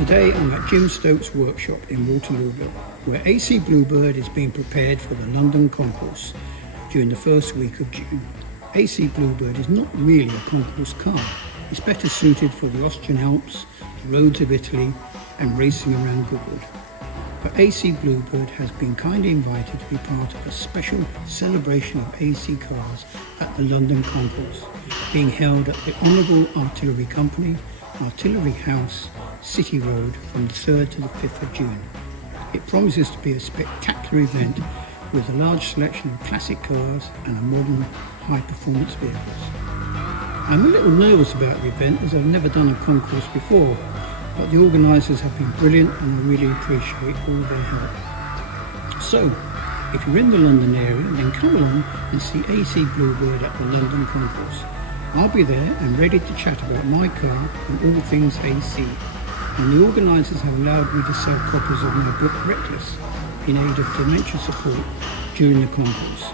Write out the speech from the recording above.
Today I'm at Jim Stokes' workshop in Waterlooville, where AC Bluebird is being prepared for the London Concourse during the first week of June. AC Bluebird is not really a concourse car. It's better suited for the Austrian Alps, the roads of Italy and racing around Goodwood. But AC Bluebird has been kindly invited to be part of a special celebration of AC cars at the London Concourse, being held at the Honourable Artillery Company, Artillery House, City Road from the 3rd to the 5th of June. It promises to be a spectacular event with a large selection of classic cars and a modern high-performance vehicles. I'm a little nervous about the event as I've never done a concourse before, but the organisers have been brilliant and I really appreciate all their help. So, if you're in the London area, then come along and see AC Bluebird at the London Concourse. I'll be there and ready to chat about my car and all things AC. And the organisers have allowed me to sell copies of my book Reckless in aid of dementia support during the concourse.